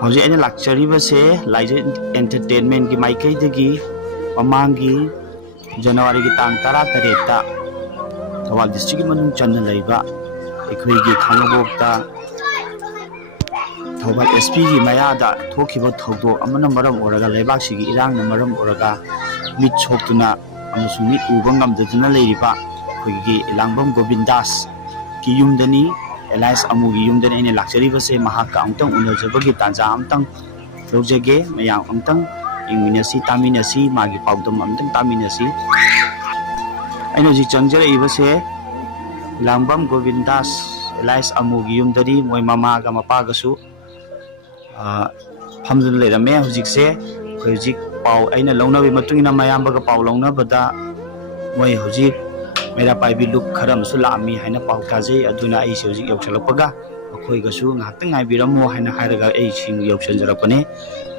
ꯍꯧꯖꯤꯛ ꯑꯩꯅ ꯂꯥꯛꯆꯔꯤꯕꯁꯦ ꯂꯥꯏꯖ ꯑꯦꯟꯇꯔꯇꯦꯟꯃꯦꯟꯒꯤ ꯃꯥꯏꯀꯩꯗꯒꯤ ꯃꯃꯥꯡꯒꯤ ꯖꯅꯋꯥꯔꯤꯒꯤ ꯇꯥꯡ 18ꯇ ꯊꯧꯕꯥꯜ ꯗꯤꯁꯇ꯭ꯔꯤꯛꯀꯤ ꯃꯅꯨꯡ ꯆꯟꯅ ꯂꯩꯕ ꯑꯩꯈꯣꯏꯒꯤ ꯈꯥꯡꯉꯕꯣꯛꯇ ꯊꯧꯕꯥꯜ SPꯒꯤ ꯃꯌꯥꯗ ꯊꯣꯛꯈꯤꯕ ꯊꯧꯗꯣꯛ ꯑꯃꯅ ꯃꯔꯝ ꯑꯣꯏꯔꯒ ꯂꯩꯕꯥꯛꯁꯤꯒꯤ ꯏꯔꯥꯡꯅ ꯃꯔꯝ ꯑꯣꯏꯔꯒ ꯃꯤꯠ ꯁꯣꯛꯇꯨꯅ ꯑꯃꯁꯨꯡ ꯃꯤꯠ ꯎꯕ ꯉꯝꯗꯗꯨꯅ ꯂꯩꯔꯤꯕ ꯑꯩꯈꯣꯏꯒꯤ ꯂꯥꯡꯕꯝ ꯒꯣꯕꯤꯟꯗꯥꯁꯀꯤ ꯌꯨꯝꯗꯅꯤ, ꯑꯦꯂꯥꯏꯟꯁ ꯑꯃꯨꯒꯤ ꯌꯨꯝꯗꯅꯤ ꯑꯩꯅ ꯂꯥꯛꯆꯔꯤꯕꯁꯦ꯫ ꯃꯍꯥꯛꯀ ꯑꯃꯨꯛꯇꯪ ꯎꯅꯖꯕꯒꯤ ꯇꯥꯟꯖꯥ ꯑꯃꯇꯪ ꯂꯧꯖꯒꯦ, ꯃꯌꯥꯝ ꯑꯃꯇꯪ ꯌꯦꯡꯃꯤꯟꯅꯁꯤ, ꯇꯥꯃꯤꯟꯅꯁꯤ, ꯃꯥꯒꯤ ꯄꯥꯎꯗꯝ ꯑꯃꯇꯪ ꯇꯥꯃꯤꯟꯅꯁꯤ꯫ ꯑꯩꯅ ꯍꯧꯖꯤꯛ ꯆꯪꯖꯔꯛꯏꯕꯁꯦ ꯂꯥꯡꯕꯝ ꯒꯣꯕꯤꯟꯗꯥꯁ ꯑꯦꯂꯥꯏꯟꯁ ꯑꯃꯨꯒꯤ ꯌꯨꯝꯗꯅꯤ꯫ ꯃꯣꯏ ꯃꯃꯥꯒ ꯃꯄꯥꯒꯁꯨ ꯐꯝꯗꯨꯅ ꯂꯩꯔꯝꯃꯦ꯫ ꯍꯧꯖꯤꯛꯁꯦ ꯑꯩꯈꯣꯏ ꯍꯧꯖꯤꯛ ꯄꯥꯎ ꯑꯩꯅ ꯂꯧꯅꯕꯒꯤ ꯃꯇꯨꯡ ꯏꯟꯅ ꯃꯌꯥꯝꯕꯒ ꯄꯥꯎ ꯂꯧꯅꯕꯗ ꯃꯣꯏ ꯍꯧꯖꯤꯛ ꯃꯩꯔꯥ ꯄꯥꯏꯕꯤ ꯂꯨꯞ ꯈꯔ ꯑꯃꯁꯨ ꯂꯥꯛꯑꯝꯃꯤ ꯍꯥꯏꯅ ꯄꯥꯎ ꯇꯥꯖꯩ꯫ ꯑꯗꯨꯅ ꯑꯩꯁꯦ ꯍꯧꯖꯤꯛ ꯌꯧꯁꯜꯂꯛꯄꯒ ꯑꯩꯈꯣꯏꯒꯁꯨ ꯉꯥꯏꯍꯥꯛꯇꯪ ꯉꯥꯏꯕꯤꯔꯝꯃꯣ ꯍꯥꯏꯅ ꯍꯥꯏꯔꯒ ꯑꯩꯁꯤꯡ ꯌꯧꯁꯤꯟꯖꯔꯛꯄꯅꯦ꯫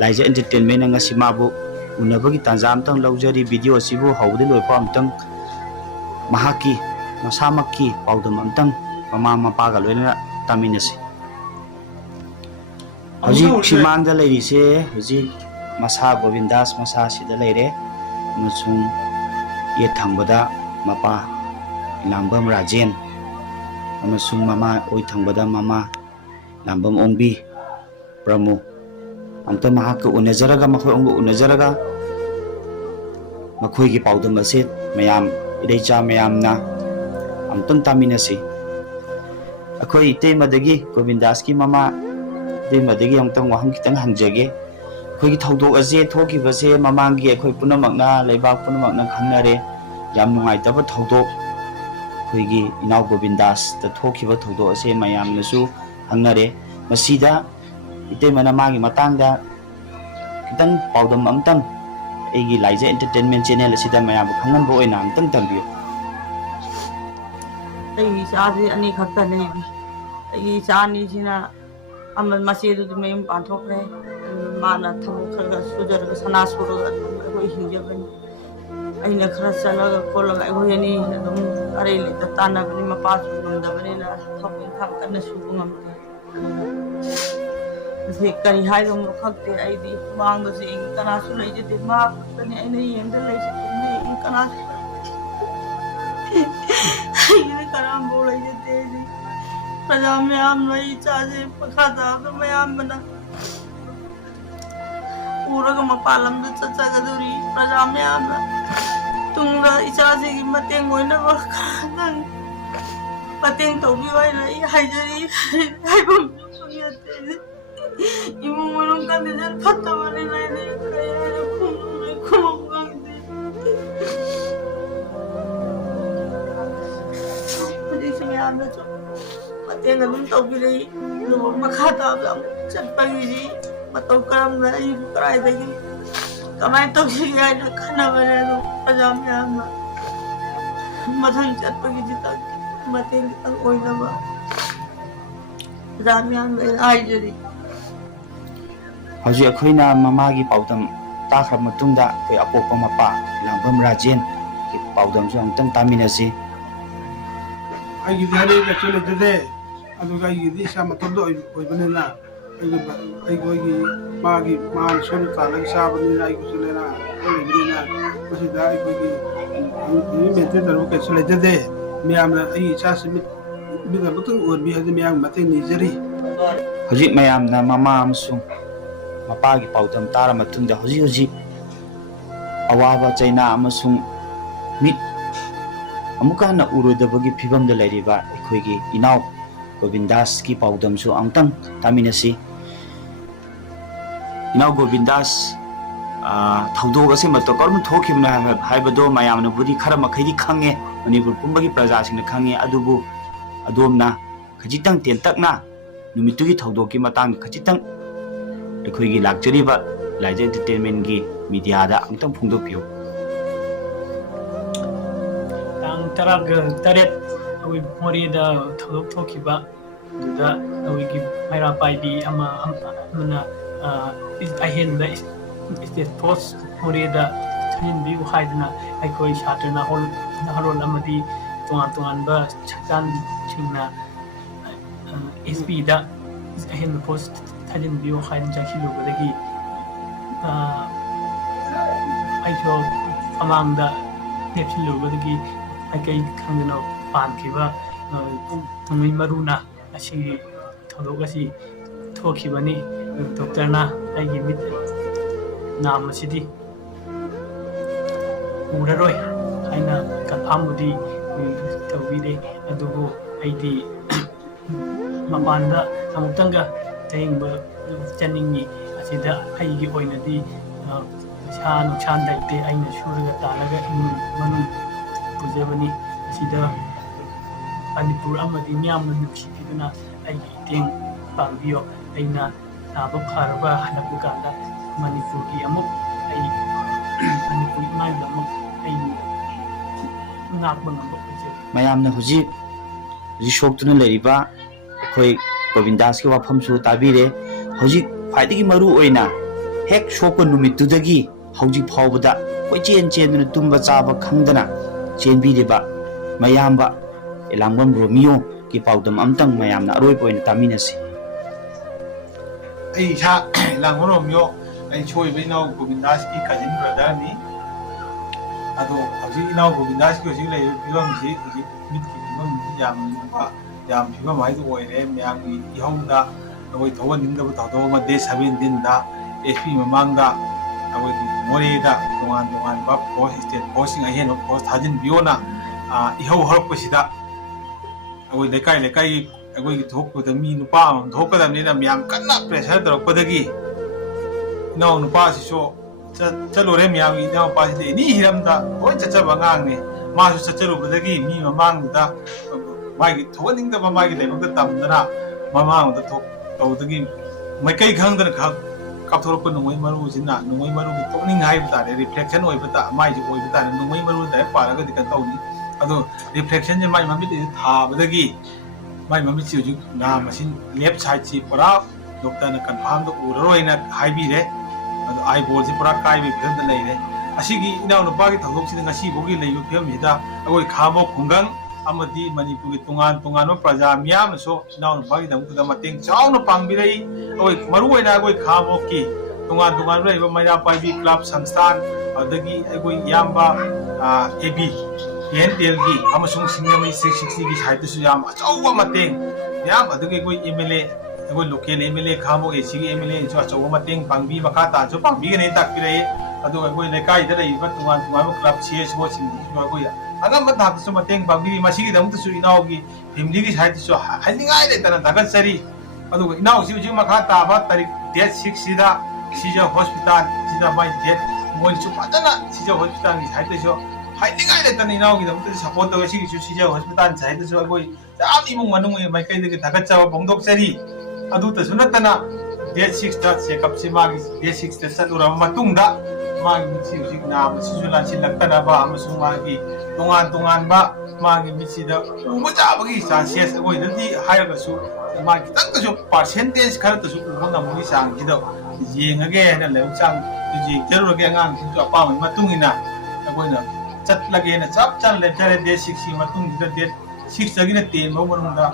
ꯂꯥꯏꯖ ꯑꯦꯟꯇꯔꯇꯦꯟꯃꯦꯟꯅ ꯉꯁꯤ ꯃꯥꯕꯨ ꯎꯅꯕꯒꯤ ꯇꯥꯟꯖꯥ ꯑꯃꯇꯪ ꯂꯧꯖꯔꯤ꯫ ꯚꯤꯗꯤꯑꯣ ꯑꯁꯤꯕꯨ ꯍꯧꯕꯗꯒꯤ ꯂꯣꯏꯐꯥꯎ ꯑꯃꯇꯪ ꯃꯍꯥꯛꯀꯤ ꯃꯁꯥꯃꯛꯀꯤ ꯄꯥꯎꯗꯝ ꯑꯃꯇꯪ ꯃꯃꯥ ꯃꯄꯥꯒ ꯂꯣꯏꯅꯅ ꯇꯥꯃꯤꯟꯅꯁꯤ꯫ ꯍꯧꯖꯤꯛ ꯁꯤꯃꯥꯡꯗ ꯂꯩꯔꯤꯁꯦ ꯍꯧꯖꯤꯛ ꯃꯁꯥ ꯒꯣꯕꯤꯟꯗꯥꯁ ꯃꯁꯥꯁꯤꯗ ꯂꯩꯔꯦ, ꯑꯃꯁꯨꯡ ꯌꯦꯠ ꯊꯪꯕꯗ ꯃꯄꯥ ꯂꯥꯡꯕꯝ ꯔꯥꯖꯦꯟ, ꯑꯃꯁꯨꯡ ꯃꯃꯥ ꯑꯣꯏ ꯊꯪꯕꯗ ꯃꯃꯥ ꯂꯥꯡꯕꯝ ꯑꯣꯡꯕꯤ ꯄ꯭ꯔꯃꯨ꯫ ꯑꯝꯇ ꯃꯍꯥꯛꯀ ꯎꯅꯖꯔꯒ ꯃꯈꯣꯏ ꯑꯃꯒ ꯎꯅꯖꯔꯒ ꯃꯈꯣꯏꯒꯤ ꯄꯥꯎꯗꯝ ꯑꯁꯤ ꯃꯌꯥꯝ ꯏꯔꯩꯆꯥ ꯃꯌꯥꯝꯅ ꯑꯃꯨꯛꯇꯪ ꯇꯥꯃꯤꯟꯅꯁꯤ꯫ ꯑꯩꯈꯣꯏ ꯏꯇꯩꯃꯗꯒꯤ ꯒꯣꯕꯤꯟꯗꯥꯁꯀꯤ ꯃꯃꯥ ꯏꯇꯩꯃꯗꯒꯤ ꯑꯃꯨꯛꯇꯪ ꯋꯥꯍꯪ ꯈꯤꯇꯪ ꯍꯪꯖꯒꯦ꯫ ꯑꯩꯈꯣꯏꯒꯤ ꯊꯧꯗꯣꯛ ꯑꯁꯤ ꯊꯣꯛꯈꯤꯕꯁꯦ ꯃꯃꯥꯡꯒꯤ ꯑꯩꯈꯣꯏ ꯄꯨꯝꯅꯃꯛꯅ, ꯂꯩꯕꯥꯛ ꯄꯨꯝꯅꯃꯛꯅ ꯈꯪꯅꯔꯦ, ꯌꯥꯝ ꯅꯨꯡꯉꯥꯏꯇꯕ ꯊꯧꯗꯣꯛ, ꯑꯩꯈꯣꯏꯒꯤ ꯏꯅꯥꯎ ꯒꯣꯕꯤꯟꯗꯥꯁꯇ ꯊꯣꯛꯈꯤꯕ ꯊꯧꯗꯣꯛ ꯑꯁꯤ ꯃꯌꯥꯝꯅꯁꯨ ꯈꯪꯅꯔꯦ꯫ ꯃꯁꯤꯗ ꯏꯇꯩꯃꯅ ꯃꯥꯒꯤ ꯃꯇꯥꯡꯗ ꯈꯤꯇꯪ ꯄꯥꯎꯗꯝ ꯑꯃꯇꯪ ꯑꯩꯒꯤ ꯂꯥꯏꯖ ꯑꯦꯟꯇꯔꯇꯦꯟꯃꯦꯟ ꯆꯦꯅꯦꯜ ꯑꯁꯤꯗ ꯃꯌꯥꯝꯕꯨ ꯈꯪꯍꯟꯕ ꯑꯣꯏꯅ ꯑꯃꯇꯪ ꯇꯝꯕꯤꯌꯨ꯫ ꯑꯩꯒꯤ ꯏꯆꯥꯁꯤ ꯑꯅꯤ ꯈꯛꯇ ꯂꯩꯔꯤ꯫ ꯑꯩꯒꯤ ꯏꯆꯥ ꯑꯅꯤꯁꯤꯅ ꯃꯆꯦꯗꯨꯗꯤ ꯃꯌꯨꯝ ꯄꯥꯟꯊꯣꯛꯈ꯭ꯔꯦ꯫ ꯃꯥꯅ ꯊꯕꯛ ꯈꯔ ꯁꯨꯖꯔꯒ ꯁꯅꯥ ꯁꯨꯔꯒ ꯑꯗꯨꯝ ꯑꯩꯈꯣꯏ ꯍꯤꯡꯖꯕꯅꯤ꯫ ꯑꯩꯅ ꯈꯔ ꯆꯠꯂꯒ ꯈꯣꯠꯂꯒ ꯑꯩꯈꯣꯏ ꯑꯅꯤ ꯑꯗꯨꯝ ꯑꯔꯩ ꯂꯩꯇ ꯇꯥꯟꯅꯕꯅꯤ꯫ ꯃꯄꯥꯁꯨ ꯉꯝꯗꯕꯅꯤꯅ ꯊꯕꯛ ꯏꯪꯈꯥꯡ ꯀꯟꯅ ꯁꯨꯕ ꯉꯝꯗꯦ꯫ ꯑꯗꯨꯅ ꯃꯁꯤ ꯀꯔꯤ ꯍꯥꯏꯗꯧꯅꯣ ꯈꯪꯗꯦ꯫ ꯑꯩꯗꯤ ꯃꯥꯡꯗꯁꯨ ꯌꯦꯡꯉꯤ, ꯀꯅꯥꯁꯨ ꯂꯩꯖꯗꯦ, ꯃꯥ ꯈꯛꯇꯅꯤ ꯑꯩꯅ ꯌꯦꯡꯗ ꯂꯩꯔꯤꯁꯦ, ꯇꯨꯡꯗ ꯌꯦꯡꯉꯤ ꯀꯅꯥꯁꯨ ꯑꯩꯒꯤꯗꯤ ꯀꯅꯥꯝꯐꯥꯎ ꯂꯩꯖꯗꯦ꯫ ꯑꯩꯗꯤ ꯄ꯭ꯔꯖꯥ ꯃꯌꯥꯝꯅ ꯑꯩ ꯏꯆꯥꯁꯦ ꯃꯈꯥ ꯇꯥꯕꯗ ꯃꯌꯥꯝꯕꯅ ꯄꯨꯔꯒ ꯃꯄꯥꯟ ꯂꯝꯗ ꯆꯠꯆꯒꯗꯧꯔꯤ꯫ ꯄ꯭ꯔꯖꯥ ꯃꯌꯥꯝꯅ ꯇꯨꯡꯗ ꯏꯆꯥꯁꯤꯒꯤ ꯃꯇꯦꯡ ꯑꯣꯏꯅꯕ ꯈꯔꯗꯪ ꯃꯇꯦꯡ ꯇꯧꯕꯤꯌꯨ ꯍꯥꯏꯅ ꯑꯩ ꯍꯥꯏꯖꯔꯤ꯫ ꯍꯥꯏꯐꯝ ꯈꯪꯖꯗꯦ꯫ ꯏꯃꯨꯡ ꯃꯅꯨꯡ ꯀꯟꯗꯤꯁꯟ ꯐꯠꯇꯕꯅꯤꯅ ꯑꯩꯗꯤ ꯀꯔꯤ ꯍꯥꯏꯅ ꯈꯨꯝꯃꯝ ꯈꯪꯗꯦ꯫ ꯍꯧꯖꯤꯛꯁꯨ ꯃꯌꯥꯝꯅꯁꯨ ꯃꯇꯦꯡ ꯑꯗꯨꯝ ꯇꯧꯕꯤꯔꯛꯏ, ꯑꯗꯨꯕꯨ ꯃꯈꯥ ꯇꯥꯕꯗ ꯑꯃꯨꯛ ꯆꯠꯄꯒꯤꯁꯤ ꯃꯇꯧ ꯀꯔꯝꯅ ꯑꯩꯕꯨ ꯀꯗꯥꯏꯗꯒꯤ ꯀꯃꯥꯏꯅ ꯇꯧꯁꯤꯒꯦ ꯍꯥꯏꯅ ꯈꯟꯅꯕꯅꯦ꯫ ꯑꯗꯨ ꯄ꯭ꯔꯖꯥ ꯃꯌꯥꯝꯅ ꯃꯊꯪ ꯆꯠꯄꯒꯤꯁꯤꯗ ꯃꯇꯦꯡ ꯈꯤꯇꯪ ꯑꯣꯏꯅꯕ ꯄ꯭ꯔꯖꯥ ꯃꯌꯥꯝꯗ ꯑꯩꯅ ꯍꯥꯏꯖꯔꯤ꯫ ꯍꯧꯖꯤꯛ ꯑꯩꯈꯣꯏꯅ ꯃꯃꯥꯒꯤ ꯄꯥꯎꯗꯝ ꯇꯥꯈ꯭ꯔꯕ ꯃꯇꯨꯡꯗ ꯑꯩꯈꯣꯏ ꯑꯄꯣꯛꯄ ꯃꯄꯥ ꯂꯥꯡꯕꯝ ꯔꯥꯖꯦꯟꯒꯤ ꯄꯥꯎꯗꯝꯁꯨ ꯑꯃꯨꯛꯇꯪ ꯇꯥꯃꯤꯟꯅꯁꯤ꯫ ꯑꯩꯒꯤꯗꯤ ꯍꯥꯏꯔꯛꯏ ꯀꯩꯁꯨ ꯂꯩꯖꯗꯦ, ꯑꯗꯨꯒ ꯑꯩꯒꯤꯗꯤ ꯏꯆꯥ ꯃꯇꯣꯝꯇ ꯑꯣꯏꯕꯅꯤꯅ ꯑꯩꯈꯣꯏꯒꯤ ꯃꯥꯅ ꯁꯨꯅ ꯇꯥꯜꯂꯒ ꯆꯥꯕꯅꯤꯅ ꯑꯩꯒꯤꯁꯨ ꯂꯩꯅ ꯂꯩꯕꯅꯤꯅ ꯃꯁꯤꯗ ꯑꯩꯈꯣꯏꯒꯤ ꯃꯦꯟꯇꯦꯟ ꯇꯧꯕ ꯀꯩꯁꯨ ꯂꯩꯖꯗꯦ꯫ ꯃꯌꯥꯝꯅ ꯑꯩꯒꯤ ꯏꯆꯥꯁꯤ ꯃꯤꯠ ꯑꯃꯇꯪ ꯎꯍꯟꯕꯤ ꯍꯥꯏꯕꯗꯤ ꯃꯌꯥꯝꯒꯤ ꯃꯇꯦꯡ ꯅꯤꯖꯔꯤ꯫ ꯍꯧꯖꯤꯛ ꯃꯌꯥꯝꯅ ꯃꯃꯥ ꯑꯃꯁꯨꯡ ꯃꯄꯥꯒꯤ ꯄꯥꯎꯗꯝ ꯇꯥꯔ ꯃꯇꯨꯡꯗ ꯍꯧꯖꯤꯛ ꯑꯋꯥꯕ ꯆꯩꯅꯥ ꯑꯃꯁꯨꯡ ꯃꯤꯠ ꯑꯃꯨꯛꯀ ꯍꯟꯅ ꯎꯔꯣꯏꯗꯕꯒꯤ ꯐꯤꯕꯝꯗ ꯂꯩꯔꯤꯕ ꯑꯩꯈꯣꯏꯒꯤ ꯏꯅꯥꯎ ꯒꯣꯕꯤꯟꯗꯥꯁꯀꯤ ꯄꯥꯎꯗꯝꯁꯨ ꯑꯃꯨꯛꯇꯪ ꯇꯥꯃꯤꯟꯅꯁꯤ꯫ ꯏꯅꯥꯎ ꯒꯣꯕꯤꯟꯗꯥꯁ, ꯊꯧꯗꯣꯛ ꯑꯁꯤ ꯃꯇꯧ ꯀꯔꯝꯅ ꯊꯣꯛꯈꯤꯕꯅꯣ ꯍꯥꯏꯕꯗꯣ ꯃꯌꯥꯝꯅꯕꯨꯗꯤ ꯈꯔ ꯃꯈꯩꯗꯤ ꯈꯪꯉꯦ, ꯃꯅꯤꯄꯨꯔ ꯄꯨꯝꯕꯒꯤ ꯄ꯭ꯔꯖꯥꯁꯤꯡꯅ ꯈꯪꯉꯦ꯫ ꯑꯗꯨꯕꯨ ꯑꯗꯣꯝꯅ ꯈꯖꯤꯛꯇꯪ ꯇꯦꯟꯇꯛꯅ ꯅꯨꯃꯤꯠꯇꯨꯒꯤ ꯊꯧꯗꯣꯛꯀꯤ ꯃꯇꯥꯡꯗ ꯈꯖꯤꯛꯇꯪ ꯑꯩꯈꯣꯏꯒꯤ ꯂꯥꯛꯆꯔꯤꯕ ꯂꯥꯏꯖ ꯑꯦꯟꯇꯔꯇꯦꯟꯃꯦꯟꯒꯤ ꯃꯤꯗꯤꯌꯥꯗ ꯑꯃꯨꯛꯇꯪ ꯐꯣꯡꯗꯣꯛꯄꯤꯌꯨ꯫ ꯇꯥꯡ 18 ꯑꯩꯈꯣꯏ ꯃꯣꯔꯦꯗ ꯊꯧꯗꯣꯛ ꯊꯣꯛꯈꯤꯕ ꯑꯗꯨꯗ ꯑꯩꯈꯣꯏꯒꯤ ꯃꯩꯔꯥ ꯄꯥꯏꯕꯤ ꯑꯃꯅ ꯑꯍꯦꯟꯕ ꯏꯁꯇꯦꯠ ꯐꯣꯔꯁ ꯃꯣꯔꯦꯗ ꯊꯤꯟꯕꯤꯌꯨ ꯍꯥꯏꯗꯨꯅ ꯑꯩꯈꯣꯏ ꯁꯥꯇ꯭ꯔ ꯅꯍꯥꯔꯣꯜ ꯑꯃꯗꯤ ꯇꯣꯉꯥꯟ ꯇꯣꯉꯥꯟꯕ ꯁꯛꯇꯥꯟꯁꯤꯡꯅ SPꯗ ꯑꯍꯦꯟꯕ ꯐꯣꯔꯁ ꯊꯥꯖꯤꯟꯕꯤꯌꯣ ꯍꯥꯏꯅ ꯆꯪꯁꯤꯜꯂꯨꯕꯗꯒꯤ ꯑꯩꯁꯨ ꯑꯃꯥꯡꯗ ꯂꯦꯞꯁꯤꯜꯂꯨꯕꯗꯒꯤ ꯀꯩ ꯈꯪꯗꯅ ꯄꯥꯟꯈꯤꯕ ꯅꯣꯡꯃꯩ ꯃꯔꯨꯅ ꯑꯁꯤꯒꯤ ꯊꯧꯗꯣꯛ ꯑꯁꯤ ꯊꯣꯛꯈꯤꯕꯅꯤ ꯗꯣꯛꯇꯔꯅ ꯑꯩꯒꯤ ꯃꯤꯠ ꯅꯥꯝ ꯑꯁꯤꯗꯤ ꯎꯔꯔꯣꯏ ꯍꯥꯏꯅ ꯀꯟꯐꯥꯝꯕꯨꯗꯤ ꯇꯧꯕꯤꯔꯦ ꯑꯗꯨꯕꯨ ꯑꯩꯗꯤ ꯃꯄꯥꯟꯗ ꯑꯃꯨꯛꯇꯪꯒ ꯂꯥꯌꯦꯡꯕ ꯆꯠꯅꯤꯡꯉꯤ ꯑꯁꯤꯗ ꯑꯩꯒꯤ ꯑꯣꯏꯅꯗꯤ ꯄꯩꯁꯥ ꯅꯨꯡꯁꯥ ꯂꯩꯇꯦ ꯑꯩꯅ ꯁꯨꯔꯒ ꯇꯥꯜꯂꯒ ꯏꯃꯨꯡ ꯃꯅꯨꯡ ꯄꯨꯖꯕꯅꯤ ꯑꯁꯤꯗ ꯃꯅꯤꯄꯨꯔ ꯑꯃꯗꯤ ꯃꯤꯌꯥꯝꯅ ꯅꯨꯡꯁꯤꯕꯤꯗꯨꯅ ꯑꯩꯒꯤ ꯃꯇꯦꯡ ꯄꯥꯡꯕꯤꯌꯣ ꯑꯩꯅ ꯅꯥꯕ ꯐꯔꯕ ꯍꯜꯂꯛꯄ ꯀꯥꯟꯗ ꯃꯅꯤꯄꯨꯔꯒꯤ ꯑꯃꯨꯛ ꯑꯩ ꯃꯅꯤꯄꯨꯔ ꯏꯃꯥꯒꯤꯗꯃꯛ ꯑꯩ ꯉꯥꯛꯄ ꯉꯝꯕ ꯑꯣꯏꯖꯒꯦ mayamna hujik rishoktuna leriba akhoi Govindas ki wafam su tabire hujik phaidagi maru oina hek shokko numitudagi hujik phawbada koi chen chen tumba chaba khangdana chenbiriba mayamba elangbam Romeo ki paudam amtang mayamna aroi poina taminasi ai sa Elangbam Romeo ai choi bino Govindas ki cousin brother ni ado aji inau Govindas ki hujik lei film ji hujik mit ki film yam yam film mai do oire myam ki ihauda oi thowan ning da tho ma day 17 da SP mamang da oi mori da dongan ba post state posting ahen post thajin biona ihau har pasida oi lekai oi thok ko da mi nupa thok ka da ni na myam kanna pressure da padagi inau nupa si so चलो रे मियाँ इतना पास दे नहीं Hiram दा कोई चचा बंगांग ने माँ जो चचा लोग बदगी मी ममांग दा माइक थोड़िंग दा माइक लेवल दा तम दना ममांग दा तो दगी मैं कई खंग दना कब थोड़ा को नुमाई मरु जिन्ना नुमाई मरु की तो नहीं हाई बता रहे रिफ्लेक्शन होई बता माइक जो होई बता रहे नुमाई मरु दा पाला का दिक्कत तो नहीं अदो रिफ्लेक्शन जो माइक मम्मी दे था बदगी माइक मम्मी चीज़ ना मशीन लेफ्ट साइड ची परा डॉक्टर ने कंफर्म तो उड़रो इना हाई भी रे आई बोल से पूरा काय भी फिल्म नहीं रहे असीगी इनाउ नुपा की थंगोक सिंह ngasi बोगी लेयु फिल्म हिदा अगोई खामो खुंगंग अमदी मणिपुर की तुंगान प्रजा मियाम सो इनाउ नुपा की दमु दा मतेंग चाउन पांगबिरई अगोई मरु ओइना अगोई खामो की तुंगान रहिबा मैरा पाइबी क्लब संस्थान अदगी अगोई याम्बा एबी एनटीएल की अमसुंग सिंगमई 660 की साइड सु याम अचौवा मतेंग याम अदगी अगोई एमएलए अगो लोकल एमएलए खामो एसी एमएलए जो अचौवा मतेंग पांगबी मखा ताजो पांगबी गने ताकबिरई अदो अगोई लेकाई दा रहिबा तुंगान क्लब सीएस वो सिंग अगोई अगम मताक सु मतेंग पांगबी मसीगी दमु सु इनाउ की फैमिली की साइड सु हलिंगाई ले तना दगत सरी अदो इनाउ सि मखा ताबा तारीख डेट 6 सिदा सिजा हॉस्पिटल सिदा माइ डेट मोन सु पतना सिजा हॉस्पिटल की साइड सु हलिंगाई ले तना इनाउ की दमु सपोर्ट तो सिगी सु सिजा हॉस्पिटल साइड सु अगोई जाम इमुंग मनुंग माइकै दे दगत चावा बंगदोक सरी अदु त सुनतना डेट 6 दा चेकअप से मागी डेट 6 दा चलुरा मतुंगदा मागी मिछि हुजिक नाम सिजु लासिलक्तना बा अमसुंग मागी तोंगान बा मागी मिछिदा उबजाबगी चांसेस ओइदि हायरगसु मागी तंगसु परसेंटेज खरतसु उबंगमगी चांगिदो येंगगे ना लेउचांग जी जरुरगे अंगांग सिजु अपाम मतुंगिना अगोइना चटलगेना चप चल लेचरे डेट 6 मतुंगिदा डेट 6 दगिना 10 मौमनुंदा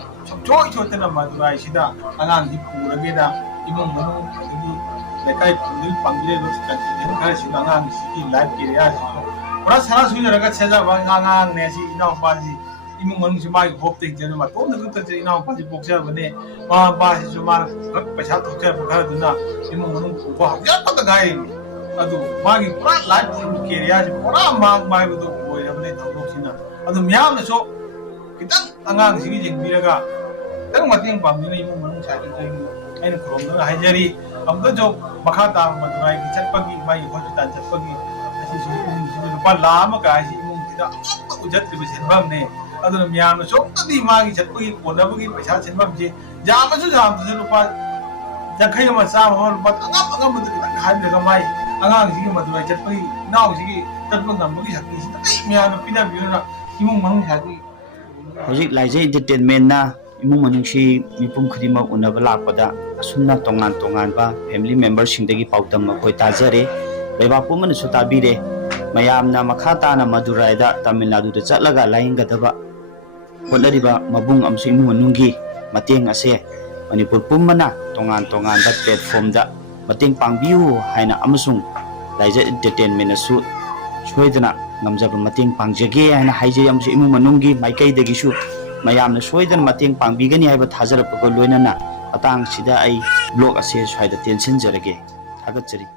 छोय छोतना मदुराई सिदा अंगांग दि पुरगेदा इमुंग मनुंग दि लेकाई पंगिले लो कंटिन्यू खरे सिदा अंगांग सिकी लाइफ एरिया पूरा सारा सुइरगा छेजा अंगांग ने सि इनाउ पाजी इमुंग मनुंग सि माई होप ते जनु मा तोन दु त इनाउ पाजी बोक्सा बने मा बा सि जो मा पैसा थोके बखर दुना इमुंग मनुंग को हजा पत गाई अदु मागी पूरा लाइफ एरिया पूरा मांग माई बदु होइरबने थोकसिना अदु म्याम सो कितन अंगांग सिगी जेंबिरगा तंग मतेंग पामनि इमुंग मनुंग साइड अꯩꯅ ꯈꯨꯔꯨꯝꯗꯨꯅ ꯍꯥꯏꯖꯔꯤ ꯑꯃꯨꯛꯇꯁꯨ ꯃꯈꯥ ꯇꯥꯕ ꯃꯗꯨꯔꯥꯏꯒꯤ ꯆꯠꯄꯒꯤ ꯃꯥꯒꯤ ꯍꯣꯁꯄꯤꯇꯥꯜ ꯆꯠꯄꯒꯤ ꯑꯁꯤꯁꯨ ꯏꯃꯨꯡꯁꯤꯗ ꯂꯨꯄꯥ ꯂꯥꯈ ꯑꯃꯒ ꯍꯥꯏꯁꯤ ꯏꯃꯨꯡꯁꯤꯗ ꯑꯃꯨꯛꯇ ꯎꯖꯠꯇ꯭ꯔꯤꯕ ꯁꯦꯟꯐꯝꯅꯦ ꯑꯗꯨꯅ ꯃꯌꯥꯝꯅꯁꯨ ꯑꯃꯨꯛꯇꯗꯤ ꯃꯥꯒꯤ ꯆꯠꯄꯒꯤ ꯀꯣꯟꯅꯕꯒꯤ ꯄꯩꯁꯥ ꯁꯦꯟꯐꯝꯁꯦ ꯌꯥꯝꯗ꯭ꯔꯁꯨ ꯂꯨꯄꯥ 50 ꯑꯃ 100 ꯑꯃ ꯂꯨꯄꯥ ꯑꯉꯝꯕꯗ ꯈꯤꯇꯪ ꯍꯥꯏꯕꯤꯔꯒ ꯃꯥꯏ ꯑꯉꯥꯡꯁꯤꯒꯤ ꯃꯗꯨꯔꯥꯏ ꯆꯠꯄꯒꯤ ꯏꯅꯥꯎꯁꯤꯒꯤ ꯆꯠꯄ ꯉꯝꯕꯒꯤ ꯁꯛꯇꯤꯁꯤꯗ ꯃꯌꯥꯝꯅ ꯄꯤꯅꯕꯤꯌꯨꯅ ꯏꯃꯨꯡ ꯃꯅꯨꯡ ꯁꯥꯒꯤ ꯍꯧꯖꯤꯛ ꯂꯥꯏꯖꯩ ꯏꯟꯇꯔꯇꯦꯟꯃꯦꯟꯅ ꯏꯃꯨꯡ ꯃꯅꯨꯡꯁꯤ ꯃꯤꯄꯨꯝ ꯈꯨꯗꯤꯡꯃꯛ ꯎꯅꯕ ꯂꯥꯛꯄꯗ ꯑꯁꯨꯝꯅ ꯇꯣꯉꯥꯟꯕ ꯐꯦꯃꯤꯂꯤ ꯃꯦꯝꯕꯔꯁꯤꯡꯗꯒꯤ ꯄꯥꯎꯗꯝ ꯑꯩꯈꯣꯏ ꯇꯥꯖꯔꯦ ꯂꯩꯕꯥꯛ ꯄꯨꯝꯕꯅꯁꯨ ꯇꯥꯕꯤꯔꯦ ꯃꯌꯥꯝꯅ ꯃꯈꯥ ꯇꯥꯅ ꯃꯗꯨꯔꯥꯏꯗ ꯇꯥꯃꯤꯜ ꯅꯥꯗꯨꯗ ꯆꯠꯂꯒ ꯂꯥꯌꯦꯡꯒꯗꯕ ꯍꯣꯠꯅꯔꯤꯕ ꯃꯕꯨꯡ ꯑꯃꯁꯨꯡ ꯏꯃꯨꯡ ꯃꯅꯨꯡꯒꯤ ꯃꯇꯦꯡ ꯑꯁꯦ ꯃꯅꯤꯄꯨꯔ ꯄꯨꯝꯕꯅ ꯇꯣꯉꯥꯟ ꯇꯣꯉꯥꯟꯕ ꯄ꯭ꯂꯦꯠꯐꯣꯝꯗ ꯃꯇꯦꯡ ꯄꯥꯡꯕꯤꯌꯨ ꯍꯥꯏꯅ ꯑꯃꯁꯨꯡ ꯂꯥꯏꯖꯠ ꯏꯟꯇꯔꯇꯦꯟꯃꯦꯟꯅꯁꯨ ꯁꯣꯏꯗꯅ ꯉꯝꯖꯕ ꯃꯇꯦꯡ ꯄꯥꯡꯖꯒꯦ ꯍꯥꯏꯅ ꯍꯥꯏꯖꯩ ꯑꯃꯁꯨꯡ ꯏꯃꯨꯡ ꯃꯅꯨꯡꯒꯤ ꯃꯥꯏꯀꯩꯗꯒꯤꯁꯨ ꯃꯌꯥꯝꯅ ꯁꯣꯏꯗꯅ ꯃꯇꯦꯡ ꯄꯥꯡꯕꯤꯒꯅꯤ ꯍꯥꯏꯕ ꯊꯥꯖꯔꯛꯄꯒ ꯂꯣꯏꯅꯅ ꯃꯇꯥꯡꯁꯤꯗ ꯑꯩ ꯕ꯭ꯂꯣꯛ ꯑꯁꯦ ꯁ꯭ꯋꯥꯏꯗ ꯇꯦꯟꯁꯤꯟꯖꯔꯒꯦ ꯊꯥꯒꯠꯆꯔꯤ